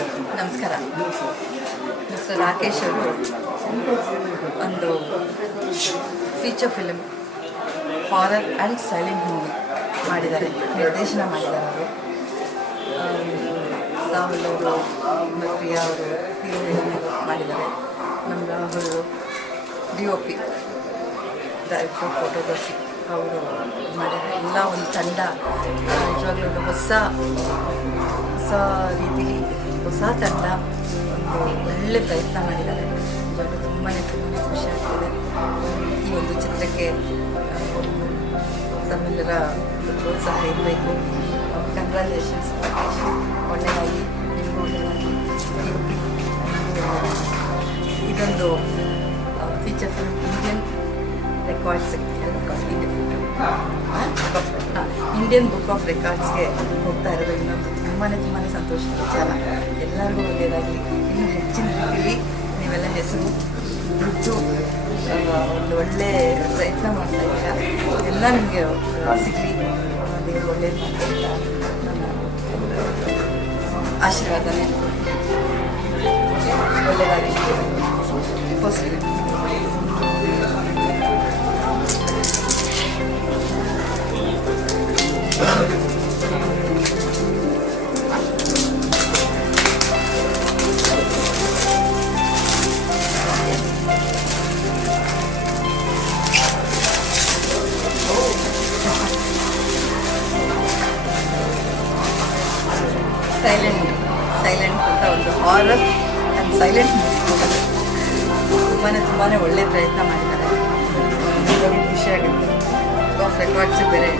ನಮಸ್ಕಾರ. ಮಿಸ್ಟರ್ ರಾಕೇಶ್ ಅವರು ಒಂದು feature film horror and silent movie ಮಾಡಿದ್ದಾರೆ, ನಿರ್ದೇಶನ ಮಾಡಿದ್ದಾರೆ. ಅವರು ಸಾಹುಲ್ ಅವರು ಮತ್ತು ಪ್ರಿಯಾ ಅವರು ಹೀರೋಯಿನ್ ಮಾಡಿದ್ದಾರೆ. ನಮ್ಮ ರಾಹುಲ್ DOP ಡೈರೆಕ್ಟರ್ ಫೋಟೋಗ್ರಫಿ ಅವರು ಮಾಡಿದ್ದಾರೆ. ಎಲ್ಲ ಒಂದು ತಂಡ ನಿಜವಾಗ್ಲೂ ಒಂದು ಹೊಸ ರೀತಿಲಿ ಹೊಸ ತಂಡ ಒಂದು ಒಳ್ಳೆ ಪ್ರಯತ್ನ ಮಾಡಿದ್ದಾರೆ. ನಿಜವಾಗ್ಲೂ ತುಂಬಾ ಖುಷಿ ಆಗ್ತಿದೆ. ಈ ಒಂದು ಚಿತ್ರಕ್ಕೆ ತಮ್ಮೆಲ್ಲರ ಪ್ರೋತ್ಸಾಹ ಇರಬೇಕು. ಕಂಗ್ರ್ಯಾಚುಲೇಷನ್ಸ್. ಒಳ್ಳೆಯದಾಗಿ ನಿಮಗೂ ಒಳ್ಳೆಯದಾಗಿ. ಇದೊಂದು feature film Indian records Indian book of ರೆಕಾರ್ಡ್ಸ್ಗೆ ಹೋಗ್ತಾ ಇರೋದು ಇನ್ನೊಂದು ತುಂಬಾ ಸಂತೋಷದ ವಿಚಾರ. ಎಲ್ಲರಿಗೂ ಒಳ್ಳೆಯದಾಗಲಿ. ಇನ್ನೂ ಹೆಚ್ಚಿನ ರೀತಿಯಲ್ಲಿ ನೀವೆಲ್ಲ ಹೆಸರು ದುಡ್ಡು ಒಂದು ಒಳ್ಳೆ ಪ್ರಯತ್ನ ಮಾಡ್ತಾ ಇದ್ದೀರಾ. ಎಲ್ಲ ನಿಮಗೆ ಸಿಗಲಿ, ನಿಮಗೆ ಒಳ್ಳೆಯದು ನನ್ನ ಆಶೀರ್ವಾದನೆ. ಒಳ್ಳೆಯದಾಗಿ ಪೋಸ್ಟ್ ಸೈಲೆಂಟ್ ಅಂತ ಒಂದು ಹಾರರ್ ಆ್ಯಂಡ್ ಸೈಲೆಂಟ್ ಮೂವಿ ತುಂಬಾ ಒಳ್ಳೆ ಪ್ರಯತ್ನ ಮಾಡಿದ್ದಾರೆ. ಖುಷಿಯಾಗುತ್ತೆ. ಬುಕ್ ಆಫ್ ರೆಕಾರ್ಡ್ಸ್ ಬೇರೆ